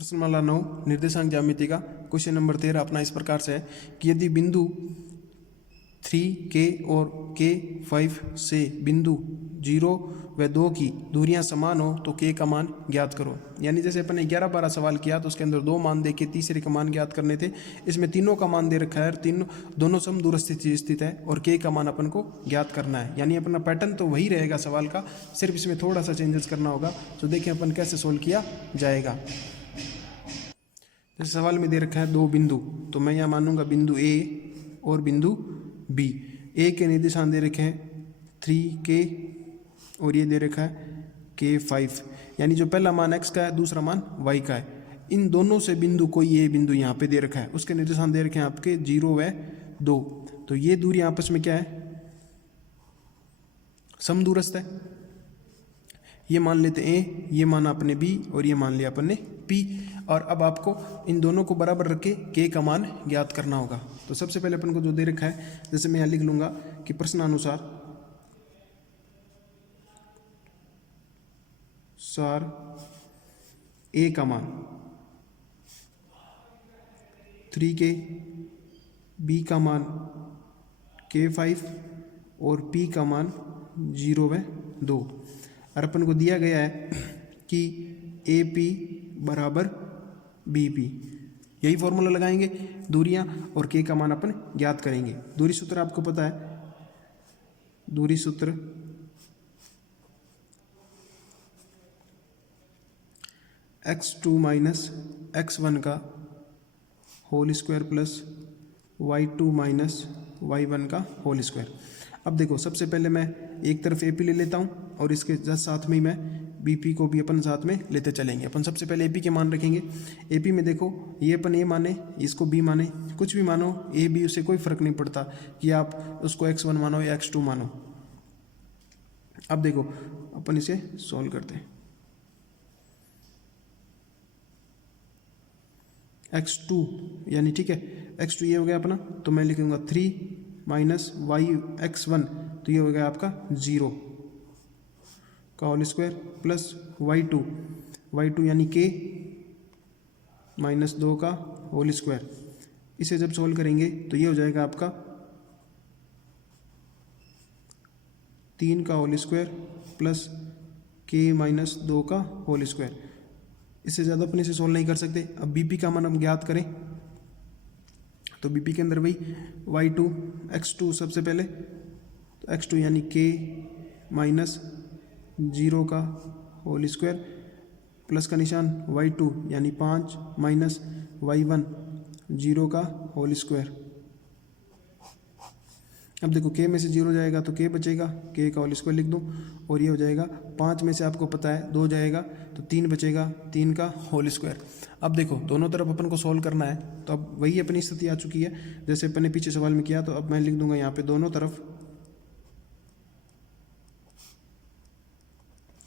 प्रश्नमाला 9 निर्देशांक ज्यामिति का क्वेश्चन नंबर 13 अपना इस प्रकार से है कि यदि बिंदु 3K और K5 से बिंदु 0 व 2 की दूरियां समान हो तो K का मान ज्ञात करो। यानी जैसे अपन ने 11-12 सवाल किया तो उसके अंदर 2 मान दे के तीसरे का मान ज्ञात करने थे। इसमें तीनों का मान दे रखा है और दोनों समदूर स्थित है और K का मान अपन को ज्ञात करना है। यानी अपना पैटर्न तो वही रहेगा सवाल का, सिर्फ इसमें थोड़ा सा चेंजेस करना होगा। तो देखें अपन कैसे सोल्व किया जाएगा। जैसे सवाल में दे रखा है 2 बिंदु, तो मैं यहाँ मानूंगा बिंदु A और बिंदु B। A के निर्देशांक दे रखे हैं 3K और ये दे रखा है K5। यानी जो पहला मान x का है, दूसरा मान y का है। इन दोनों से बिंदु कोई ये बिंदु यहाँ पे दे रखा है, उसके निर्देशांक दे रखे हैं आपके 0 व 2। तो ये दूरी आपस में क्या है, समदूरस्थ है। ये मान लेते A, ये मान आपने B और ये मान लिया अपन ने P। और अब आपको इन दोनों को बराबर रख के K का मान ज्ञात करना होगा। तो सबसे पहले अपन को जो दे रखा है, जैसे मैं यहाँ लिख लूँगा कि प्रश्नानुसार A का मान 3K, B का मान K5 और P का मान 0 व 2। और अपन को दिया गया है कि AP बराबर BP। यही फॉर्मूला लगाएंगे दूरियां और K का मान अपन ज्ञात करेंगे। दूरी सूत्र आपको पता है, दूरी सूत्र x2 माइनस x1 का whole square plus y2 minus y1 का होल स्क्वायर। अब देखो सबसे पहले मैं एक तरफ AP ले लेता हूँ और इसके जस्ट साथ में ही मैं BP को भी अपन साथ में लेते चलेंगे। अपन सबसे पहले AP के मान रखेंगे। AP में देखो ये अपन A माने, इसको B माने, कुछ भी मानो A B, उससे कोई फर्क नहीं पड़ता कि आप उसको x1 मानो या x2 मानो। अब देखो अपन इसे सॉल्व करते हैं। x2 यानी ठीक है, x2 ये हो गया अपना, तो मैं लिखूंगा 3 माइनस y x1, तो ये हो गया आपका 0 का होल स्क्वायर प्लस y2 यानी K माइनस 2 का होल स्क्वायर। इसे जब सोल्व करेंगे तो ये हो जाएगा आपका 3 का whole square plus K minus 2 का होल स्क्वायर। इससे ज़्यादा अपन इसे सोल्व नहीं कर सकते। अब BP का मान हम ज्ञात करें तो BP के अंदर वही y2 x2 सबसे पहले, तो x2 यानी K माइनस 0 का होल स्क्वायर प्लस का निशान y2 यानी 5 माइनस y1 0 का होल स्क्वायर। अब देखो K में से 0 जाएगा तो K बचेगा, K का होल स्क्वायर लिख दूँ और ये हो जाएगा 5 में से आपको पता है 2 जाएगा तो 3 बचेगा, 3 का होल स्क्वायर। अब देखो दोनों तरफ अपन को सोल्व करना है, तो अब वही अपनी स्थिति आ चुकी है जैसे अपन ने पीछे सवाल में किया। तो अब मैं लिख दूंगा यहाँ पे दोनों तरफ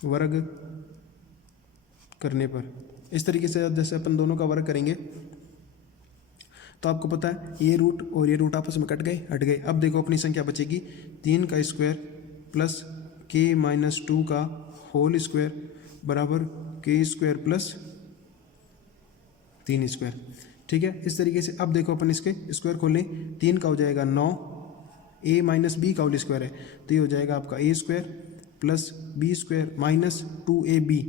वर्ग करने पर। इस तरीके से जैसे अपन दोनों का वर्ग करेंगे तो आपको पता है ये रूट और ये रूट आपस में कट गए, हट गए। अब देखो अपनी संख्या बचेगी 3 का स्क्वायर प्लस K माइनस 2 का होल स्क्वायर बराबर K स्क्वायर प्लस 3 स्क्वायर। ठीक है, इस तरीके से अब देखो अपन इसके स्क्वायर खोलें, 3 का हो जाएगा 9, A माइनस B का होल स्क्वायर है तो ये हो जाएगा आपका A square plus B square minus 2AB,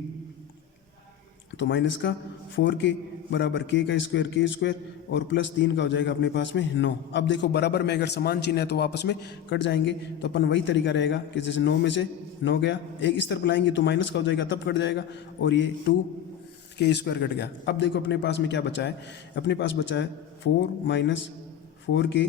तो माइनस का 4K बराबर K का स्क्वायर K स्क्वायर और प्लस 3 का हो जाएगा अपने पास में 9। अब देखो बराबर में अगर समान चिन्ह है तो आपस में कट जाएंगे, तो अपन वही तरीका रहेगा कि जैसे 9 में से 9 गया, एक इस तरफ लाएंगे तो माइनस का हो जाएगा तब कट जाएगा, और ये 2K स्क्वायर कट गया। अब देखो अपने पास में क्या बचा है, अपने पास बचा है 4 माइनस 4K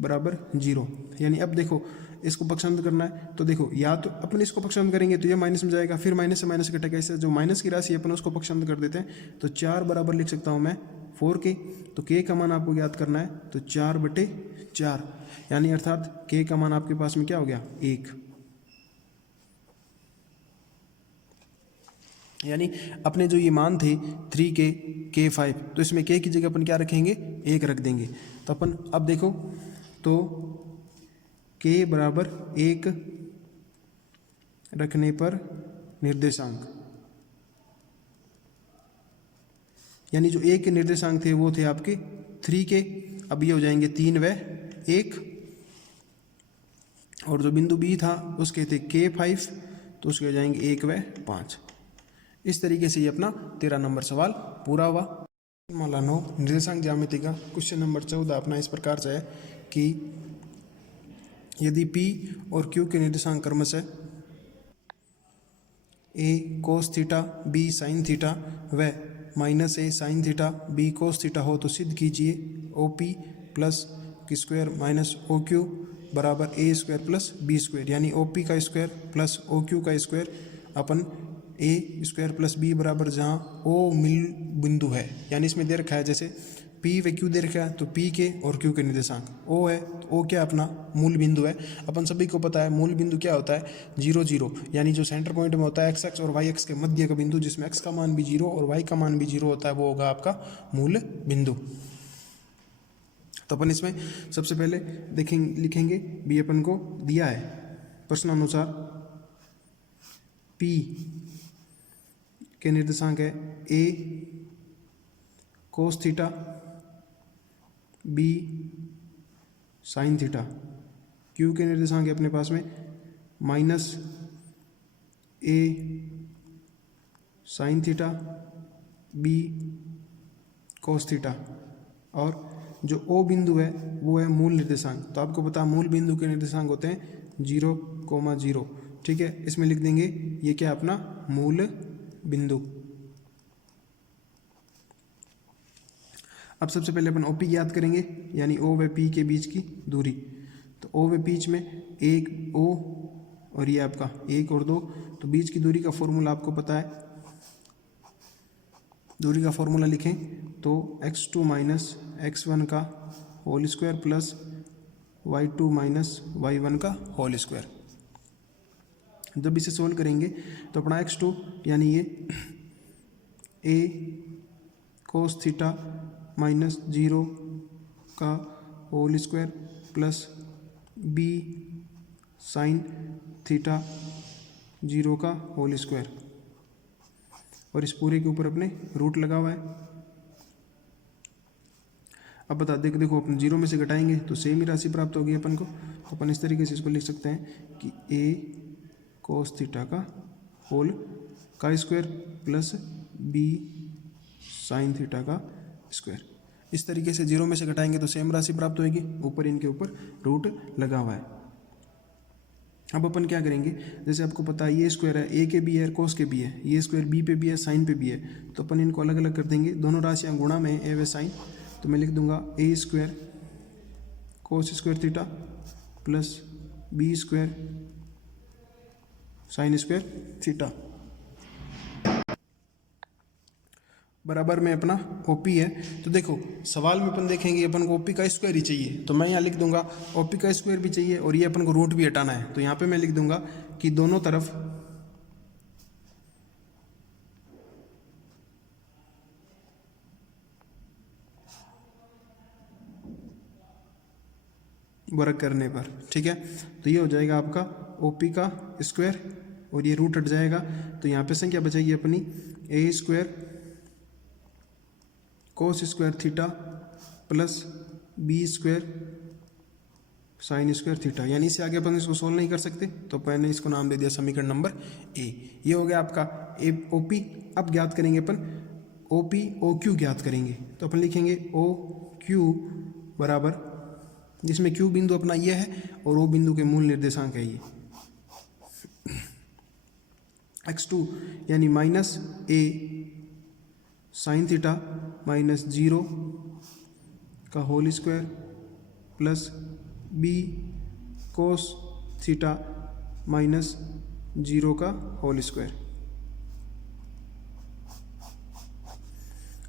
बराबर 0। यानी अब देखो इसको पक्षांतर करना है तो देखो या तो अपन इसको पक्षांतर करेंगे तो ये माइनस में जाएगा, फिर माइनस से माइनस कटेगा, इससे जो माइनस की राशि है अपन उसको पक्षांतर कर देते हैं। तो 4 बराबर लिख सकता हूँ मैं 4K। तो K का मान आपको ज्ञात करना है तो 4/4, यानी अर्थात K का मान आपके पास में क्या हो गया 1। यानी अपने जो ये मान थे 3K K5, तो इसमें K की जगह अपन क्या रखेंगे 1 रख देंगे। तो अपन अब देखो तो K बराबर 1 रखने पर निर्देशांक यानी जो ए के निर्देशांक थे वो थे आपके 3 के, अब ये हो जाएंगे 3 व 1, और जो बिंदु बी था उसके थे K5, तो उसके हो जाएंगे 1 व 5। इस तरीके से ये अपना 13 नंबर सवाल पूरा हुआ। मामला 9 निर्देशांक ज्यामिति का क्वेश्चन नंबर 14 अपना इस प्रकार से है कि यदि P और Q के निर्देशांक क्रमशः A cos theta B sin theta व minus A sin theta B cos theta हो तो सिद्ध कीजिए OP plus Q square minus OQ बराबर A square plus B square, यानी OP का स्क्वायर प्लस OQ का स्क्वायर अपन A स्क्वायर प्लस B बराबर जहाँ O मूल बिंदु है, यानी इसमें दे रखा है जैसे P व Q दे रखा है तो P के और Q के निर्देशांक O है, तो O क्या अपना मूल बिंदु है। अपन सभी को पता है मूल बिंदु क्या होता है 0 0, यानी जो सेंटर पॉइंट में होता है x और y के मध्य का बिंदु जिसमें x का मान भी 0 और y का मान भी 0 होता है, वो होगा आपका मूल बिंदु। तो अपन इसमें सबसे पहले लिखेंगे भी अपन को दिया है प्रश्नानुसार P के निर्देशांक है A cos theta B sin theta, Q के निर्देशांक है अपने पास में minus A sin theta B cos theta, और जो O बिंदु है वो है मूल निर्देशांक। तो आपको पता मूल बिंदु के निर्देशांक होते हैं 0, 0, ठीक है। इसमें लिख देंगे ये क्या अपना मूल बिंदु। अब सबसे पहले अपन OP याद करेंगे, यानी O व P के बीच की दूरी। तो O व बीच में एक O और ये आपका 1 और 2, तो बीच की दूरी का फॉर्मूला आपको पता है। दूरी का फॉर्मूला लिखें तो x2 माइनस x1 का whole square plus y2 minus y1 का होल स्क्वायर। जब इसे सोल्व करेंगे तो अपना x2 यानी ये A cos थीटा माइनस 0 का whole square plus B sin theta 0 का होल स्क्वायर, और इस पूरे के ऊपर अपने रूट लगा हुआ है। अब बता देखो अपन 0 में से घटाएंगे तो सेम ही राशि प्राप्त होगी अपन को। तो अपन इस तरीके से इसको लिख सकते हैं कि A cos थीटा का होल का square plus B sin theta का स्क्वायर। इस तरीके से 0 में से घटाएंगे तो सेम राशि प्राप्त होगी, ऊपर इनके ऊपर रूट लगा हुआ है। अब अपन क्या करेंगे, जैसे आपको पता है ये स्क्वायर है A के भी है कोस के भी है, ये स्क्वायर B पे भी है साइन पे भी है, तो अपन इनको अलग अलग कर देंगे। दोनों राशियाँ गुणा में A व साइन, तो मैं लिख दूंगा A square cos square theta plus B square sine square theta बराबर में अपना OP है। तो देखो सवाल में अपन देखेंगे अपन को OP का स्क्वायर ही चाहिए, तो मैं यहाँ लिख दूंगा OP का स्क्वायर भी चाहिए और ये अपन को रूट भी हटाना है। तो यहाँ पे मैं लिख दूंगा कि दोनों तरफ वर्ग करने पर, ठीक है। तो ये हो जाएगा आपका OP का स्क्वायर और ये रूट हट जाएगा, तो यहाँ पे संख्या बचेगी अपनी A square cos square theta plus B square sine square theta, यानी इससे आगे अपन इसको सोल्व नहीं कर सकते, तो मैंने इसको नाम दे दिया समीकरण नंबर A। ये हो गया आपका OP। अब ज्ञात करेंगे अपन OP OQ ज्ञात करेंगे, तो अपन लिखेंगे OQ बराबर, जिसमें Q बिंदु अपना ये है और O बिंदु के मूल निर्देशांक है ये x2 यानी minus A sine theta minus 0 का whole square plus B cos theta minus 0 का होल स्क्वायर।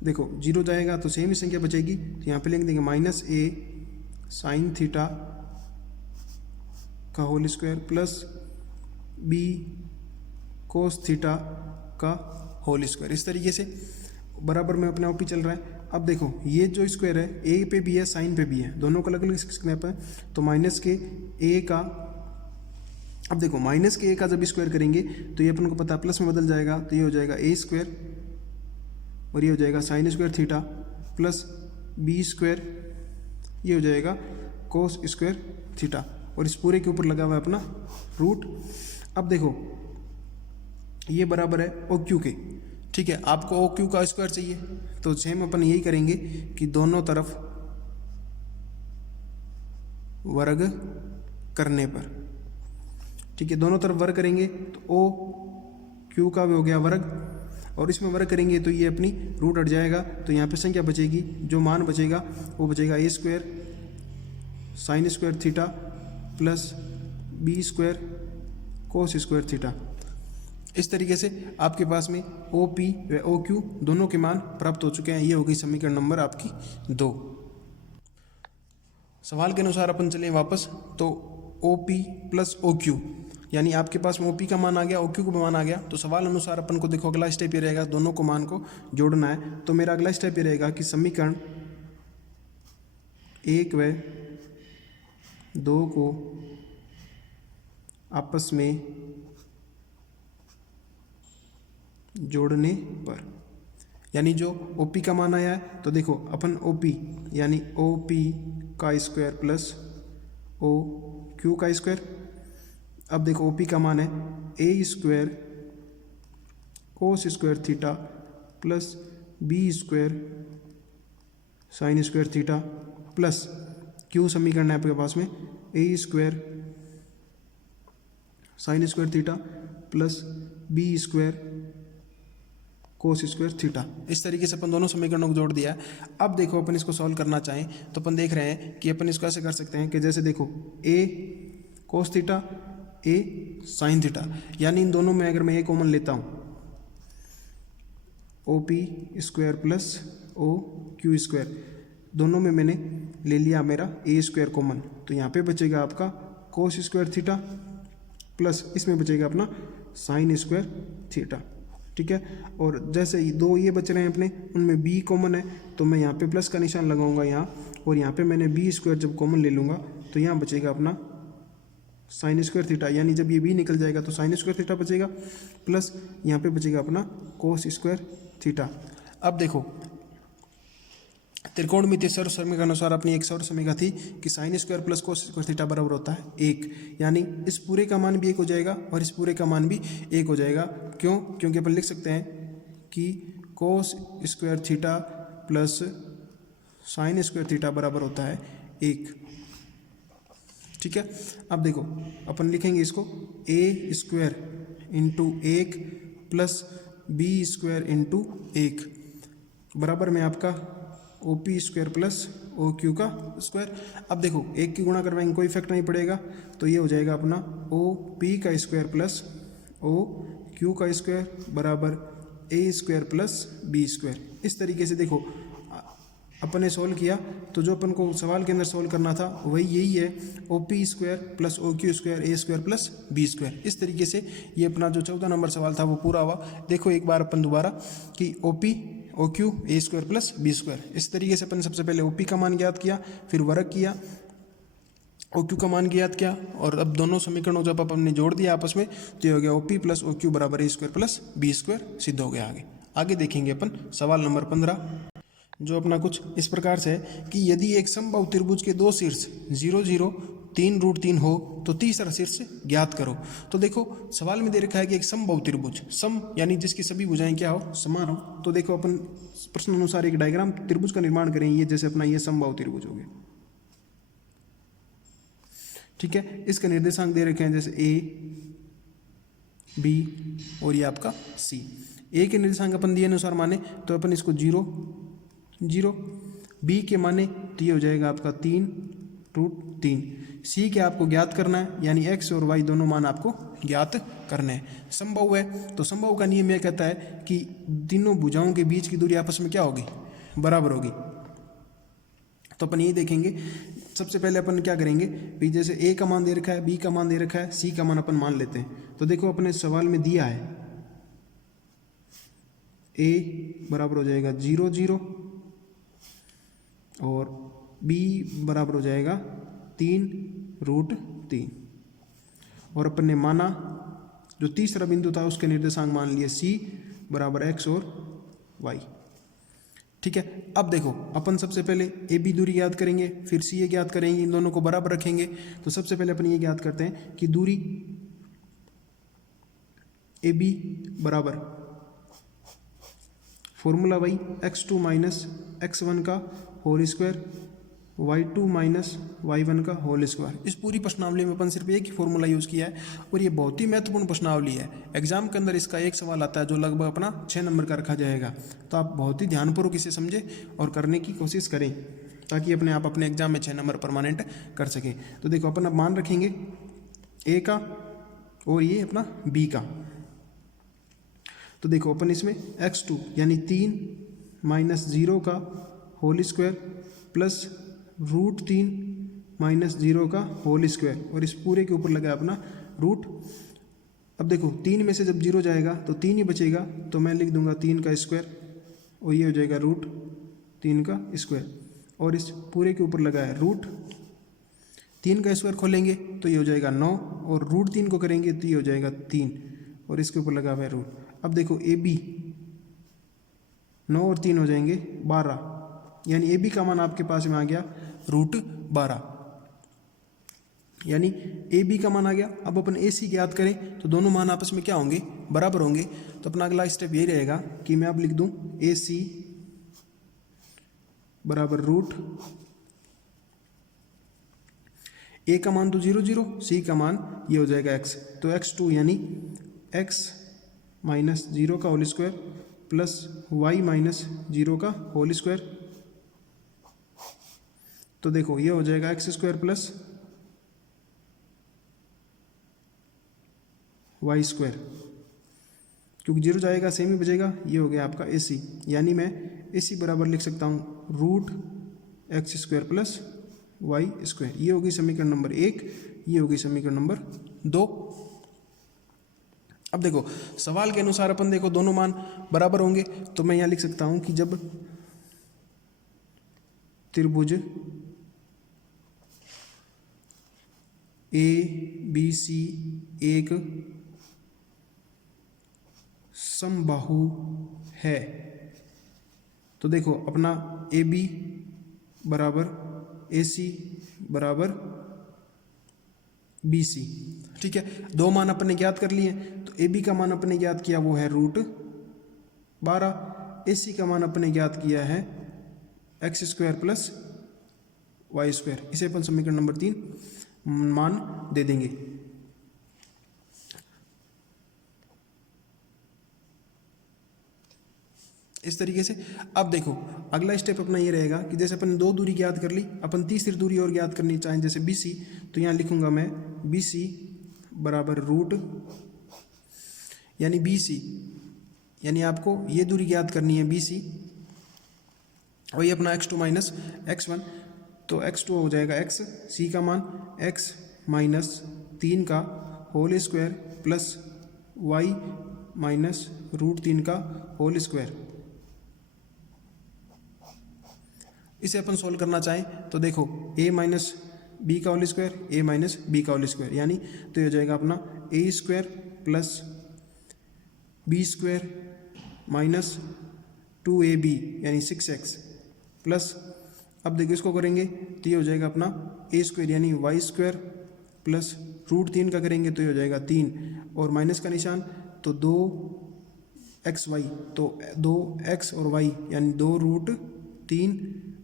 देखो 0 जाएगा तो सेम ही संख्या बचेगी, तो यहाँ पे लिख देंगे माइनस A साइन थीटा का whole square plus B cos theta का होल स्क्वायर। इस तरीके से बराबर में अपना OP चल रहा है। अब देखो ये जो स्क्वायर है A पे भी है साइन पे भी है, दोनों को अलग अलग सकते हैं, तो माइनस के A का, अब देखो माइनस के A का जब स्क्वायर करेंगे तो ये अपन को पता है प्लस में बदल जाएगा, तो ये हो जाएगा A स्क्वायर और ये हो जाएगा sine square theta plus B square, ये हो जाएगा कोस स्क्वायर थीटा, और इस पूरे के ऊपर लगा हुआ है अपना रूट। अब देखो ये बराबर है ओ क्यू के, ठीक है। आपको ओ क्यू का स्क्वायर चाहिए तो सेम अपन यही करेंगे कि दोनों तरफ वर्ग करने पर, ठीक है, दोनों तरफ वर्ग करेंगे तो ओ क्यू का भी हो गया वर्ग, और इसमें वर्ग करेंगे तो ये अपनी रूट हट जाएगा, तो यहाँ पे संख्या बचेगी, जो मान बचेगा वो बचेगा A square sine square theta plus B square cos square theta. इस तरीके से आपके पास में ओ पी व ओ क्यू दोनों के मान प्राप्त हो चुके हैं। ये हो गई समीकरण नंबर आपकी 2। सवाल के अनुसार अपन चलें वापस, तो O P plus O Q, यानी आपके पास में ओ पी का मान आ गया, ओ क्यू का मान आ गया, तो सवाल अनुसार अपन को देखो अगला स्टेप ये रहेगा, दोनों को मान को जोड़ना है। तो मेरा अगला स्टेप ये रहेगा कि समीकरण 1 व 2 को आपस में जोड़ने पर, यानी जो OP का मान आया है, तो देखो अपन OP यानी OP का स्क्वायर प्लस OQ का स्क्वायर। अब देखो OP का मान है a square cos square theta plus B square sine square theta plus Q समीकरण है आपके पास में a square sine square theta plus B square cos square theta. इस तरीके से अपन दोनों समीकरणों को जोड़ दिया है। अब देखो अपन इसको सॉल्व करना चाहें तो अपन देख रहे हैं कि अपन इसको ऐसे कर सकते हैं कि जैसे देखो ए कोस थीटा ए साइन थीटा, यानी इन दोनों में अगर मैं ए कॉमन लेता हूँ O P square plus O Q square, दोनों में मैंने ले लिया मेरा ए स्क्वायर कॉमन, तो यहाँ पे बचेगा आपका कोस स्क्वायर थीटा प्लस इसमें बचेगा अपना साइन स्क्वायर थीटा, ठीक है। और जैसे ही दो ये बच रहे हैं अपने, उनमें बी कॉमन है तो मैं यहाँ पे प्लस का निशान लगाऊंगा यहाँ, और यहाँ पे मैंने बी स्क्वायर जब कॉमन ले लूँगा तो यहाँ बचेगा अपना साइन स्क्वायर थीटा, यानी जब ये बी निकल जाएगा तो साइन स्क्वायर थीटा बचेगा प्लस यहाँ पे बचेगा अपना कोस स्क्वायर थीटा। अब देखो त्रिकोणमितीय सर्व समीकरण के अनुसार अपनी एक सर्व समीकरण थी कि sine square plus cos square theta बराबर होता है 1, यानी इस पूरे का मान भी 1 हो जाएगा और इस पूरे का मान भी 1 हो जाएगा। क्यों? क्योंकि अपन लिख सकते हैं कि कोस square theta plus sign square theta बराबर होता है 1, ठीक है। अब देखो अपन लिखेंगे इसको a square into 1 plus B square into 1 बराबर में आपका O P square plus O Q का स्क्वायर। अब देखो एक की गुणा करवाएंगे कोई इफेक्ट नहीं पड़ेगा, तो ये हो जाएगा अपना ओ पी का स्क्वायर प्लस ओ क्यू का स्क्वायर बराबर A square plus B square. इस तरीके से देखो अपन ने सोल्व किया, तो जो अपन को सवाल के अंदर सोल्व करना था वही यही है, O P square plus O Q square a square plus B square. इस तरीके से ये अपना जो 14 नंबर सवाल था वो पूरा हुआ। देखो एक बार अपन दोबारा कि O P O Q A square plus B square, इस तरीके से अपन सबसे पहले ओ पी का मान ज्ञात किया, फिर वर्ग किया, ओ क्यू का मान ज्ञात किया, और अब दोनों समीकरणों जब अपन ने जोड़ दिया आपस में तो ये हो गया O P plus O Q बराबर A square plus B square सिद्ध हो गया। आगे देखेंगे अपन सवाल नंबर 15, जो अपना कुछ इस प्रकार से है कि यदि एक समबाहु त्रिभुज के दो शीर्ष 0 0 3√3 हो तो तीसरा शीर्ष ज्ञात करो। तो देखो सवाल में दे रखा है कि एक समबाहु त्रिभुज, सम यानी जिसकी सभी भुजाएं क्या हो, समान हो। तो देखो अपन प्रश्न अनुसार एक डायग्राम त्रिभुज का निर्माण करें, ये जैसे अपना ये समबाहु त्रिभुज हो गया, ठीक है। इसका निर्देशांक दे रखे हैं जैसे ए बी और ये आपका सी। ए के निर्देशांक अपन दिए अनुसार माने तो अपन इसको 0 0, बी के माने तो ये हो जाएगा आपका 3√3, सी के आपको ज्ञात करना है, यानी एक्स और वाई दोनों मान आपको ज्ञात करने हैं। समबाहु है तो समबाहु का नियम यह कहता है कि तीनों भुजाओं के बीच की दूरी आपस में क्या होगी, बराबर होगी। तो अपन ये देखेंगे, सबसे पहले अपन क्या करेंगे भाई, जैसे ए का मान दे रखा है, बी का मान दे रखा है, सी का मान अपन मान लेते हैं। तो देखो अपने सवाल में दिया है ए बराबर हो जाएगा 0 0 और b बराबर हो जाएगा 3√3, और अपन ने माना जो तीसरा बिंदु था उसके निर्देशांक मान लिए c बराबर x और y। ठीक है। अब देखो अपन सबसे पहले ए बी दूरी ज्ञात करेंगे, फिर सी ए ज्ञात करेंगे, इन दोनों को बराबर रखेंगे। तो सबसे पहले अपन ये ज्ञात करते हैं कि दूरी ए बी बराबर फॉर्मूला वही x2 माइनस x1 का whole square y2 minus y1 का होल स्क्वायर। इस पूरी प्रश्नावली में अपन सिर्फ एक ही फॉर्मूला यूज़ किया है और ये बहुत ही महत्वपूर्ण प्रश्नावली है। एग्जाम के अंदर इसका एक सवाल आता है जो लगभग अपना 6 नंबर का रखा जाएगा। तो आप बहुत ही ध्यानपूर्वक इसे समझें और करने की कोशिश करें ताकि अपने आप अपने एग्जाम में 6 नंबर परमानेंट कर सकें। तो देखो अपन अब मान रखेंगे ए का और ये अपना बी का। तो देखो अपन इसमें x2 यानी 3 माइनस 0 का होल स्क्वायर प्लस √3 माइनस 0 का होल स्क्वायर और इस पूरे के ऊपर लगा अपना रूट। अब देखो 3 में से जब 0 जाएगा तो 3 ही बचेगा, तो मैं लिख दूंगा 3 का स्क्वायर और ये हो जाएगा √3 का स्क्वायर और इस पूरे के ऊपर लगा है √3 का स्क्वायर खोलेंगे तो ये हो जाएगा 9 और √3 को करेंगे तो ये हो जाएगा 3 और इसके ऊपर लगा हुआ है रूट। अब देखो ए बी 9 और 3 हो जाएंगे 12, यानी ए बी का मान आपके पास में आ गया √12, यानी ए बी का मान आ गया। अब अपन ए सी ज्ञात करें तो दोनों मान आपस में क्या होंगे, बराबर होंगे। तो अपना अगला स्टेप यही रहेगा कि मैं अब लिख दूं ए सी बराबर रूट ए का मान तो 0 0, सी का मान ये हो जाएगा x। तो x2 यानी x माइनस 0 का whole square plus y minus 0 का होल स्क्वायर। तो देखो ये हो जाएगा x² प्लस y², क्योंकि 0 जाएगा सेम ही बचेगा। ये हो गया आपका AC, यानी मैं AC बराबर लिख सकता हूँ √x² प्लस y²। ये होगी समीकरण नंबर 1, ये होगी समीकरण नंबर 2। अब देखो सवाल के अनुसार अपन देखो दोनों मान बराबर होंगे, तो मैं यहाँ लिख सकता हूँ कि जब त्रिभुज ABC एक समबाहु है, तो देखो अपना AB बराबर AC बराबर BC। ठीक है, दो मान अपन ने ज्ञात कर लिए। तो AB का मान अपन ने ज्ञात किया वो है √12, AC का मान अपन ने ज्ञात किया है x² प्लस y²। इसे अपन समीकरण नंबर 3 मान दे देंगे। इस तरीके से अब देखो अगला स्टेप अपना ये रहेगा कि जैसे अपन 2 दूरी ज्ञात कर ली, अपन तीसरी दूरी और ज्ञात करनी चाहें जैसे BC, तो यहाँ लिखूंगा मैं BC बराबर रूट, यानी BC यानी आपको ये दूरी ज्ञात करनी है BC और ये अपना x2 माइनस x1। तो x2 हो जाएगा x, C का मान x माइनस 3 का whole square plus y minus √3 का होल स्क्वायर। इसे अपन सोल्व करना चाहें तो देखो a माइनस बी का whole square, a minus B का होल स्क्वायर, यानी तो ये हो जाएगा अपना a² plus b² minus 2ab यानी 6x प्लस, अब देखो इसको करेंगे तो ये हो जाएगा अपना a² यानी y² प्लस √3 का करेंगे तो ये हो जाएगा 3 और माइनस का निशान, तो 2xy, तो 2x और y यानी 2√3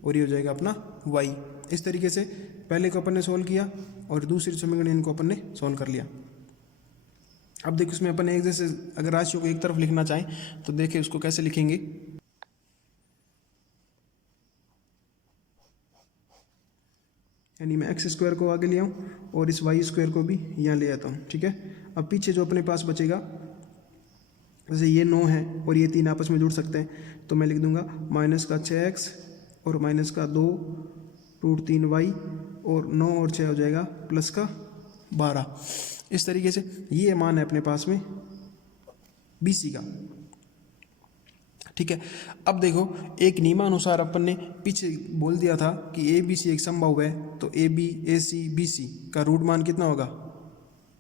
और ये हो जाएगा अपना y। इस तरीके से पहले को अपन ने सोल्व किया और दूसरी समीकरण इनको अपन ने सोल्व कर लिया। अब देखो इसमें अपन एक जैसे अगर राशियों को एक तरफ लिखना चाहें तो देखिए उसको कैसे लिखेंगे। यानी मैं x² को आगे ले आऊँ और इस y² को भी यहाँ ले आता हूँ। ठीक है, अब पीछे जो अपने पास बचेगा जैसे ये 9 है और ये 3 आपस में जुड़ सकते हैं, तो मैं लिख दूंगा माइनस का 6x और माइनस का 2√3y और 9 और 6 हो जाएगा प्लस का 12। इस तरीके से ये मान है अपने पास में BC का। ठीक है, अब देखो एक नियमानुसार अपन ने पीछे बोल दिया था कि ABC एक समबाहु है, तो AB AC BC का रूट मान कितना होगा,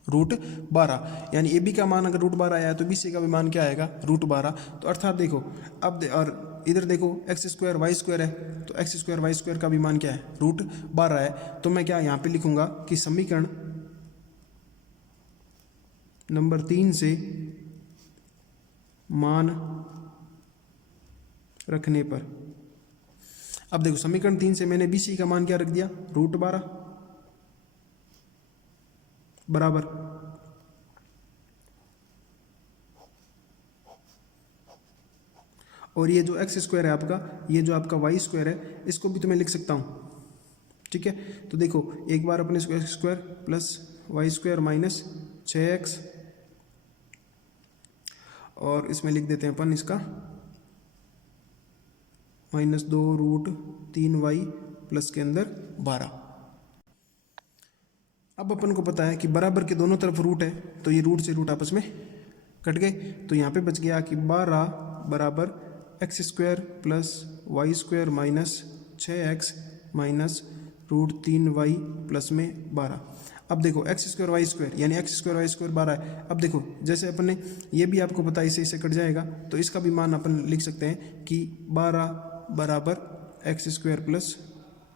√12, यानी AB का मान अगर √12 आया तो BC का भी मान क्या आएगा, √12। तो अर्थात देखो अब और इधर देखो एक्स स्क्वायर वाई स्क्वायर है, तो एक्स स्क्वायर वाई स्क्वायर का भी मान क्या है, रूट 12 है। तो मैं क्या यहाँ पे लिखूंगा कि समीकरण नंबर 3 से मान रखने पर, अब देखो समीकरण 3 से मैंने बी सी का मान क्या रख दिया, रूट 12 बराबर और ये जो एक्स स्क्वायर है आपका, ये जो आपका वाई स्क्वायर है, इसको भी तो मैं लिख सकता हूँ, ठीक है। तो देखो एक बार अपने इसको X square plus Y square minus 6x और इसमें लिख देते हैं अपन इसका -2√3y प्लस के अंदर 12। अब अपन को पता है कि बराबर के दोनों तरफ रूट है, तो ये रूट से रूट आपस में कट गए, तो यहाँ पे बच गया कि 12 बराबर X square plus Y square minus 6x minus √3y plus में 12। अब देखो एक्स स्क्वायर वाई स्क्वायर यानी एक्स स्क्वायर वाई स्क्वायर 12 है। अब देखो जैसे अपन ने ये भी आपको पता है इसे कट जाएगा, तो इसका भी मान अपन लिख सकते हैं कि 12 बराबर X square plus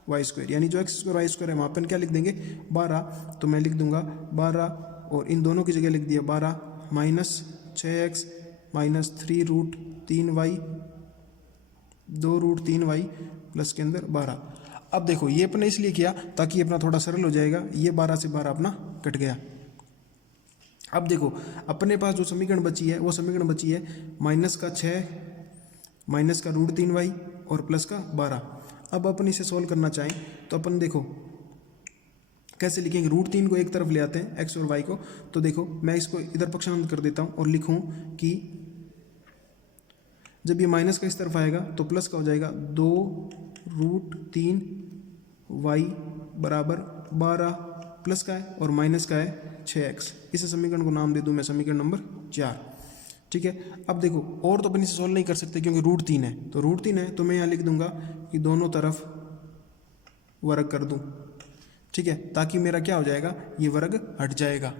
Y square, यानी जो एक्स स्क्वायर वाई स्क्वायर है वहाँ अपन क्या लिख देंगे 12, तो मैं लिख दूंगा 12 और इन दोनों की जगह लिख दिया 12 minus 6x minus 3√3y 2√3y plus के अंदर 12। अब देखो ये अपने इसलिए किया ताकि अपना थोड़ा सरल हो जाएगा, ये 12 से 12 अपना कट गया। अब देखो अपने पास जो समीकरण बची है वो समीकरण बची है माइनस का 6 माइनस का √3y और प्लस का 12। अब अपन इसे सोल्व करना चाहें तो अपन देखो कैसे लिखेंगे, √3 को एक तरफ ले आते हैं x और y को, तो देखो मैं इसको इधर पक्षांतर कर देता हूँ और लिखूँ कि जब ये माइनस का इस तरफ आएगा तो प्लस का हो जाएगा 2√3y बराबर 12 प्लस का है और माइनस का है 6x। इस समीकरण को नाम दे दूं मैं समीकरण नंबर 4, ठीक है। अब देखो और तो अपन इसे सोल्व नहीं कर सकते क्योंकि √3 है, तो √3 है तो मैं यहाँ लिख दूंगा कि दोनों तरफ वर्ग कर दूं, ठीक है, ताकि मेरा क्या हो जाएगा, ये वर्ग हट जाएगा।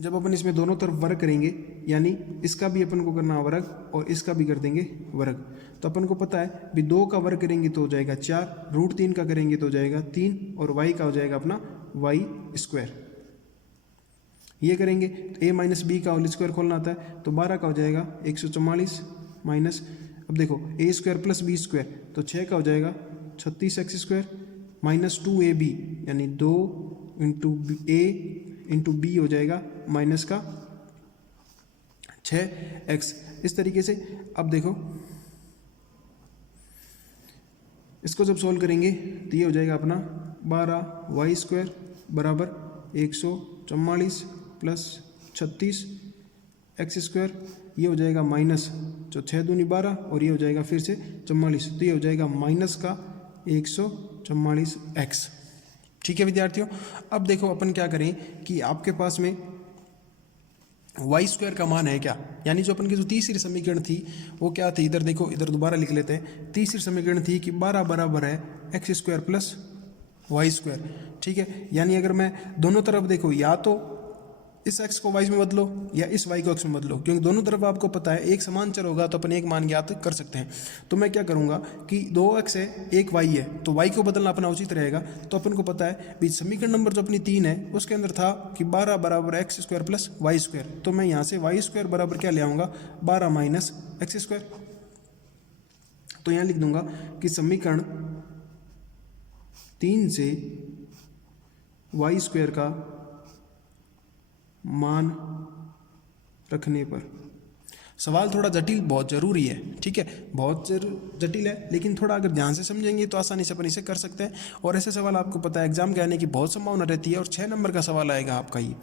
जब अपन इसमें दोनों तरफ वर्ग करेंगे यानी इसका भी अपन को करना वर्ग और इसका भी कर देंगे वर्ग, तो अपन को पता है भी 2 का वर्ग करेंगे तो हो जाएगा 4, √3 का करेंगे तो हो जाएगा 3 और y का हो जाएगा अपना वाई स्क्वायर। ये करेंगे तो a माइनस बी का होल स्क्वायर खोलना आता है, तो 12 का हो जाएगा 144 माइनस, अब देखो a square plus B square तो 6 का हो जाएगा 36x स्क्वायर माइनस 2ab यानी 2 इंटू a इंटू बी हो जाएगा माइनस का 6x। इस तरीके से अब देखो इसको जब सोल्व करेंगे तो ये हो जाएगा अपना 12y स्क्वायर बराबर 144 प्लस 36x स्क्वायर, ये हो जाएगा माइनस जो 6 दूनी 12 और ये हो जाएगा फिर से 44, तो ये हो जाएगा माइनस का 144x, ठीक है विद्यार्थियों। अब देखो अपन क्या करें कि आपके पास में वाई स्क्वायर का मान है क्या, यानी जो अपन की जो तीसरी समीकरण थी वो क्या थी, इधर देखो इधर दोबारा लिख लेते हैं। तीसरी समीकरण थी कि 12 बराबर है X square plus Y square, ठीक है। यानी अगर मैं दोनों तरफ देखो या तो इस x को y में बदलो या इस y को x में बदलो, क्योंकि दोनों तरफ आपको पता है एक समान चर होगा तो अपन एक मान ज्ञात कर सकते हैं। तो मैं क्या करूंगा कि 2x है 1 y है तो y को बदलना अपना उचित रहेगा। तो अपन को पता है भी समीकरण नंबर जो अपनी 3 है उसके अंदर था कि 12 बराबर X square plus Y square, तो मैं यहाँ से वाई स्क्वायर बराबर क्या ले आऊँगा 12 माइनस एक्स स्क्वायर, तो यहाँ लिख दूंगा कि समीकरण 3 से वाई स्क्वायर का मान रखने पर। सवाल थोड़ा जटिल बहुत ज़रूरी है, ठीक है, बहुत जटिल है, लेकिन थोड़ा अगर ध्यान से समझेंगे तो आसानी से अपन इसे कर सकते हैं। और ऐसे सवाल आपको पता है एग्जाम के आने की बहुत संभावना रहती है और 6 नंबर का सवाल आएगा आपका ये।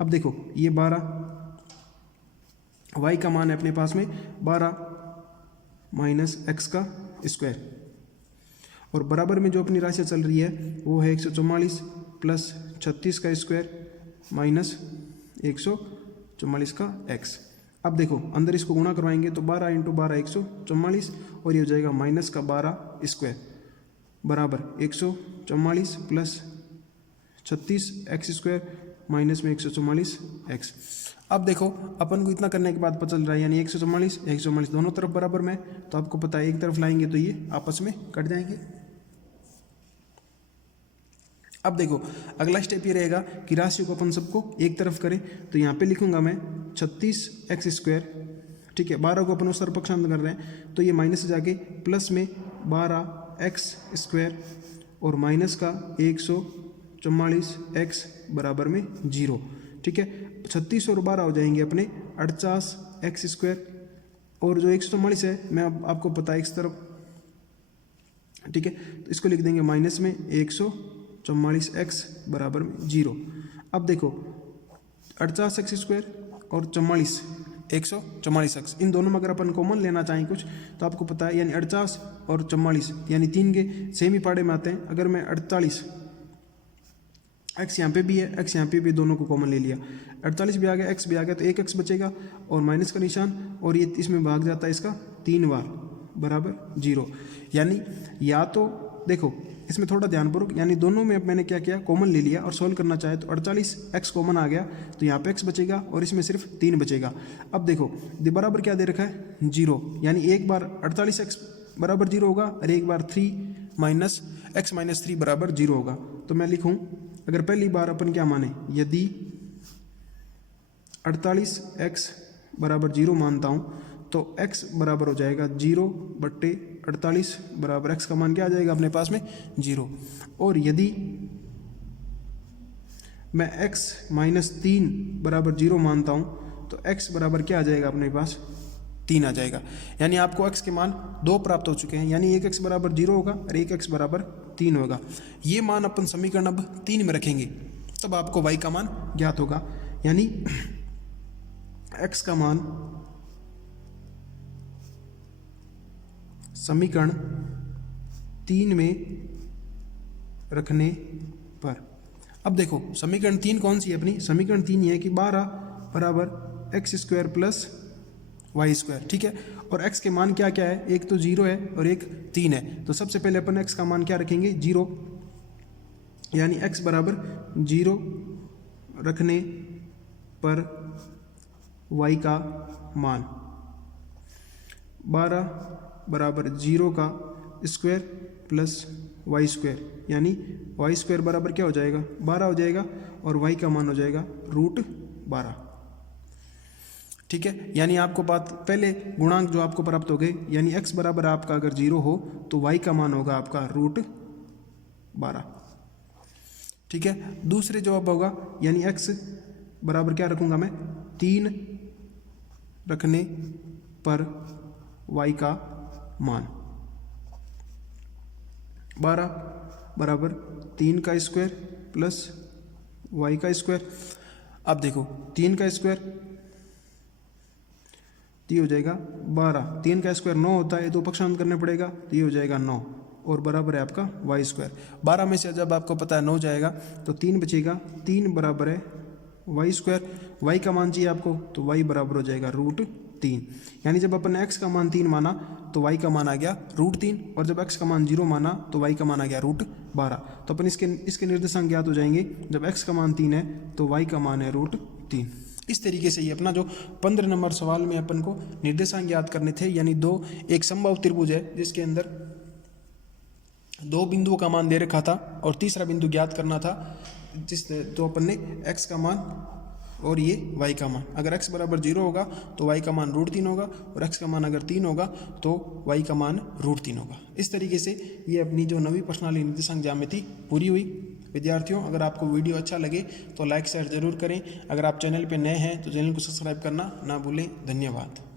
अब देखो ये 12 y का मान है अपने पास में 12 माइनस एक्स का स्क्वायर और बराबर में जो अपनी राशि चल रही है वो है 144 प्लस 36 का स्क्वायर माइनस 144 का x। अब देखो अंदर इसको गुणा करवाएंगे तो 12 इंटू 12 144 और ये हो जाएगा माइनस का 12 स्क्वायर बराबर 144 प्लस 36 एक्स स्क्वायर माइनस में 144 x। अब देखो अपन को इतना करने के बाद पता चल रहा है यानी 144 दोनों तरफ बराबर में, तो आपको पता है एक तरफ लाएंगे तो ये आपस में कट जाएंगे। अब देखो अगला स्टेप ये रहेगा कि राशियों को अपन सबको एक तरफ करें, तो यहाँ पे लिखूंगा मैं 36x², ठीक है। 12 को अपन उस तरफ पक्षांतर कर रहे हैं तो ये माइनस से जाके प्लस में 12x² और माइनस का 144x बराबर में 0, ठीक है। 36 और 12 हो जाएंगे अपने 48x², और जो 144 है मैं आपको पता है इस तरफ, ठीक है, तो इसको लिख देंगे माइनस में 144x बराबर में 0। अब देखो 48x² और 144x, इन दोनों में अगर अपन कॉमन लेना चाहें कुछ तो आपको पता है यानी 48 और 44 यानी 3 के सेम ही पाड़े में आते हैं। अगर मैं 48 x यहाँ पे भी है, x यहाँ पे भी, दोनों को कॉमन ले लिया, 48 भी आ गया, x भी आ गया, तो एक x बचेगा और माइनस का निशान, और ये इसमें भाग जाता है इसका 3 बार बराबर 0। यानी या तो देखो इसमें थोड़ा ध्यानपूर्वक, यानी दोनों में अब मैंने क्या किया कॉमन ले लिया और सॉल्व करना चाहे तो 48x कॉमन आ गया तो यहाँ पे x बचेगा और इसमें सिर्फ 3 बचेगा। अब देखो बराबर क्या दे रखा है 0, यानी एक बार 48x बराबर 0 होगा और एक बार 3 माइनस x माइनस 3 बराबर 0 होगा। तो मैं लिखूँ अगर पहली बार अपन क्या माने, यदि 48x बराबर 0 मानता हूँ तो x बराबर हो जाएगा 0/48 बराबर x का मान क्या आ जाएगा अपने पास में 0। और यदि मैं x माइनस 3 बराबर 0 मानता हूँ तो x बराबर क्या आ जाएगा अपने पास 3 आ जाएगा। यानी आपको x के मान 2 प्राप्त हो चुके हैं, यानी एक x बराबर 0 होगा और एक x बराबर 3 होगा। ये मान अपन समीकरण अब 3 में रखेंगे तब आपको y का मान ज्ञात होगा, यानी x का मान समीकरण 3 में रखने पर। अब देखो समीकरण 3 कौन सी है अपनी, समीकरण 3 ये है कि 12 बराबर x² प्लस y², ठीक है। और x के मान क्या क्या है, एक तो 0 है और एक 3 है, तो सबसे पहले अपन x का मान क्या रखेंगे 0, यानी x बराबर 0 रखने पर y का मान 12 बराबर 0 का स्क्वायर प्लस y², यानी y² बराबर क्या हो जाएगा 12 हो जाएगा और y का मान हो जाएगा √12, ठीक है। यानी आपको बात पहले गुणांक जो आपको प्राप्त हो गए, यानी x बराबर आपका अगर 0 हो तो y का मान होगा आपका √12, ठीक है। दूसरे जो अब होगा यानी x बराबर क्या रखूंगा मैं 3 रखने पर y का मान 12 बराबर 3 का स्क्वायर प्लस y का स्क्वायर। अब देखो 3 का स्क्वायर तो ये हो जाएगा 12, 3 का स्क्वायर 9 होता है तो पक्षांतर करने पड़ेगा तो ये हो जाएगा 9 और बराबर है आपका y²। 12 में से जब आपको पता है 9 जाएगा तो 3 बचेगा, 3 बराबर है y², y का मान चाहिए आपको तो y बराबर हो जाएगा √3, यानी जब अपन x का मान 3 माना तो y का मान आ गया √3 और जब x का मान 0 माना तो y का मान आ गया √12। तो अपन इसके निर्देशांक ज्ञात हो जाएंगे, जब x का मान 3 है तो y का मान है √3। इस तरीके से ये अपना जो 15 नंबर सवाल में अपन को निर्देशांक ज्ञात करने थे, यानी एक समबाहु त्रिभुज है जिसके अंदर 2 बिंदुओं का मान दे रखा था और तीसरा बिंदु ज्ञात करना था, तो अपन ने x का मान और ये y का मान, अगर x बराबर 0 होगा तो y का मान √3 होगा और x का मान अगर 3 होगा तो y का मान √3 होगा। इस तरीके से ये अपनी जो 9वीं प्रश्नावली निर्देशांक ज्यामिति पूरी हुई। विद्यार्थियों अगर आपको वीडियो अच्छा लगे तो लाइक शेयर जरूर करें, अगर आप चैनल पे नए हैं तो चैनल को सब्सक्राइब करना ना भूलें। धन्यवाद।